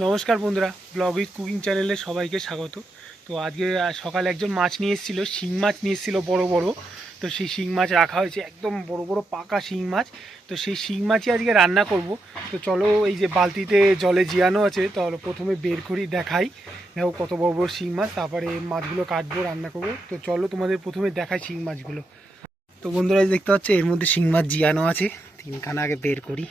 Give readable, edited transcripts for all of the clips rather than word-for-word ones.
নমস্কার বন্ধুরা, blog with cooking চ্যানেলে সবাইকে স্বাগত। তো আজকে সকালে একজন মাছ নিয়ে এসেছিলো, শিং মাছ নিয়ে এসেছিলো বড়ো বড়ো। তো সেই শিং মাছ রাখা হয়েছে, একদম বড় বড় পাকা শিং মাছ। তো সেই শিং মাছই আজকে রান্না করব। তো চলো, এই যে বালতিতে জলে জিয়ানো আছে, তাহলে প্রথমে বের করি, দেখাই। দেখো কত বড় বড় শিং মাছ, তারপরে মাছগুলো কাটবো, রান্না করবো। তো চলো তোমাদের প্রথমে দেখাই শিং মাছগুলো। তো বন্ধুরা, দেখতে পাচ্ছ এর মধ্যে শিং মাছ জিয়ানো আছে, তিনখানা আগে বের করি।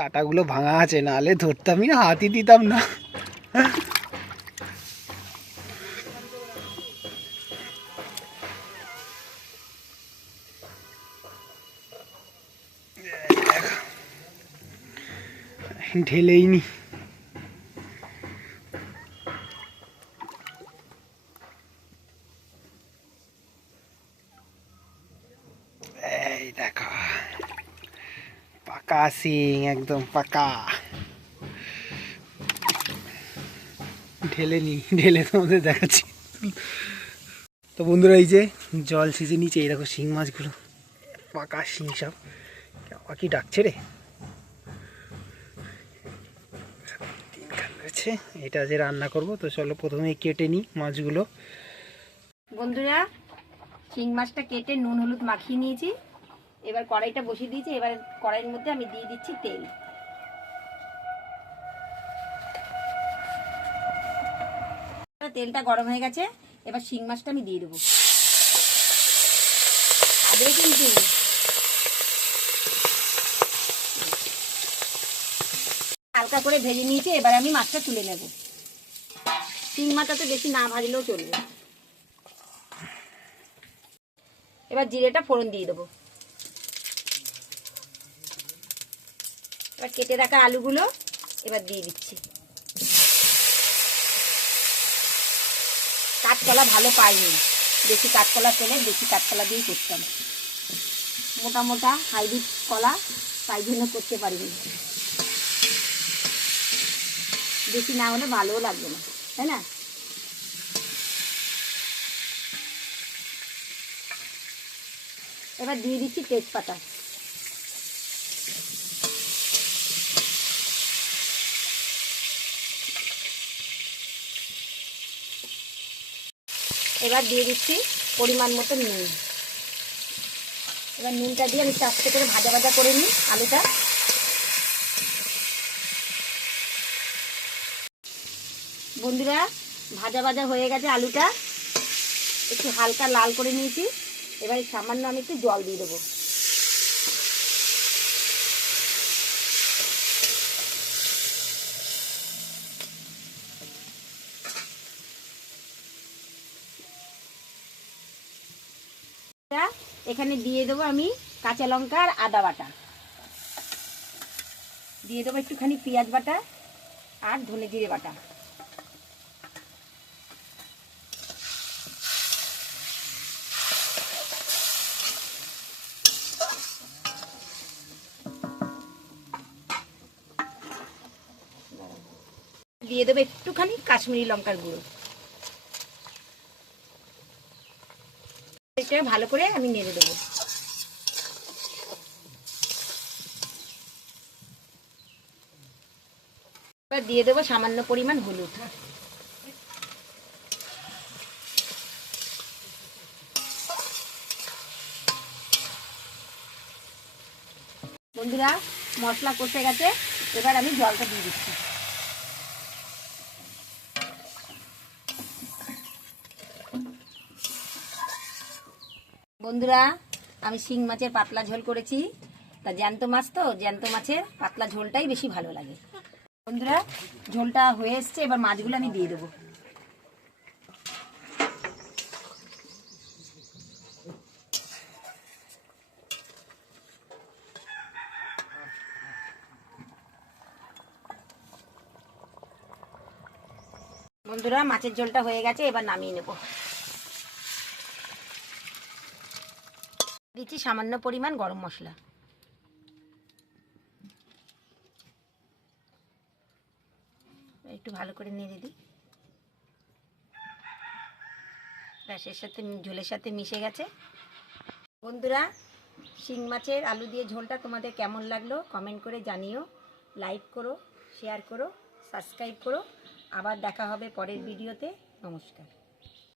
কাটাগুলো ভাঙা আছে, নাহলে ধরতামই না, হাতই দিতাম না। ঢেলেই নি। এই দেখো, পাকা শিং, একদম পাকা। ঢেলে নি, ঢেলে তোমাদের দেখাচ্ছি। তো বন্ধুরা, এই যে জল সেচে নিচে, এই দেখো শিং মাছগুলো, পাকা শিং সব। পাখি ডাকছে রে, তিনখান রয়েছে। এটা যে রান্না করব, তো চলো প্রথমে কেটে নিই মাছগুলো। বন্ধুরা, শিং মাছটা কেটে নুন হলুদ মাখিয়ে নিয়েছি। এবার কড়াইটা বসিয়ে দিয়েছি। এবার কড়াইয়ের মধ্যে আমি দিয়ে দিচ্ছি তেল। তেলটা গরম হয়ে গেছে, এবার শিং মাছটা আমি দিয়ে দেবো। আগে কিন্তু হালকা করে ভেজে নিয়েছি। এবার আমি মাছটা তুলে নেব। শিং মাছটা বেশি না ভাজলেও চলবে। এবার জিরেটা ফোড়ন দিয়ে দেবো। এবার কেটে রাখা আলুগুলো এবার দিয়ে দিচ্ছি। কাঁচকলা ভালো পাইনি, বেশি কাঁচকলা পেলে বেশি কাঁচকলা দিয়েই করতাম। মোটা মোটা হাইব্রিড কলা, তাই জন্য করতে পারিনি। বেশি না হলে ভালোও লাগবে না, তাই না? এবার দিয়ে দিচ্ছি তেজপাতা। এবার দিয়ে দিচ্ছি পরিমাণ মতো নুন। এবার নুনটা দিয়ে আমি আস্তে করে ভাজা ভাজা করে নিই আলুটা। বন্ধুরা, ভাজা ভাজা হয়ে গেছে আলুটা, একটু হালকা লাল করে নিয়েছি। এবার সামান্য আমি একটু জল দিয়ে দেবো। এখানে দিয়ে দেবো আমি কাঁচা লঙ্কা আর আদা বাটা, দিয়ে দেবো একটুখানি পেঁয়াজ বাটা আর ধনে জিরে বাটা। দিয়ে দেবো একটুখানি কাশ্মীরি লঙ্কার গুঁড়ো। এটা ভালো করে আমি নেড়ে দেবো। এবার দিয়ে দেবো সামান্য পরিমাণ হলুদ। বন্ধুরা, মশলা কষে গেছে, এবার আমি জলটা দিয়ে দিচ্ছি। বন্ধুরা, আমি শিং মাছের পাতলা ঝোল করেছি। তা জ্যান্ত মাছ, তো জ্যান্ত মাছের পাতলা ঝোলটাই বেশি ভালো লাগে। বন্ধুরা, ঝোলটা হয়ে এসছে, এবার মাছগুলো আমি দিয়ে দেবো। বন্ধুরা, মাছের ঝোলটা হয়ে গেছে, এবার নামিয়ে নেব। দিচ্ছি সামান্য পরিমাণ গরম মশলা। একটু ভালো করে নেড়ে দিই। ব্যাসের সাথে, ঝোলের সাথে মিশে গেছে। বন্ধুরা, শিং মাছের আলু দিয়ে ঝোলটা তোমাদের কেমন লাগলো কমেন্ট করে জানিও। লাইক করো, শেয়ার করো, সাবস্ক্রাইব করো। আবার দেখা হবে পরের ভিডিওতে। নমস্কার।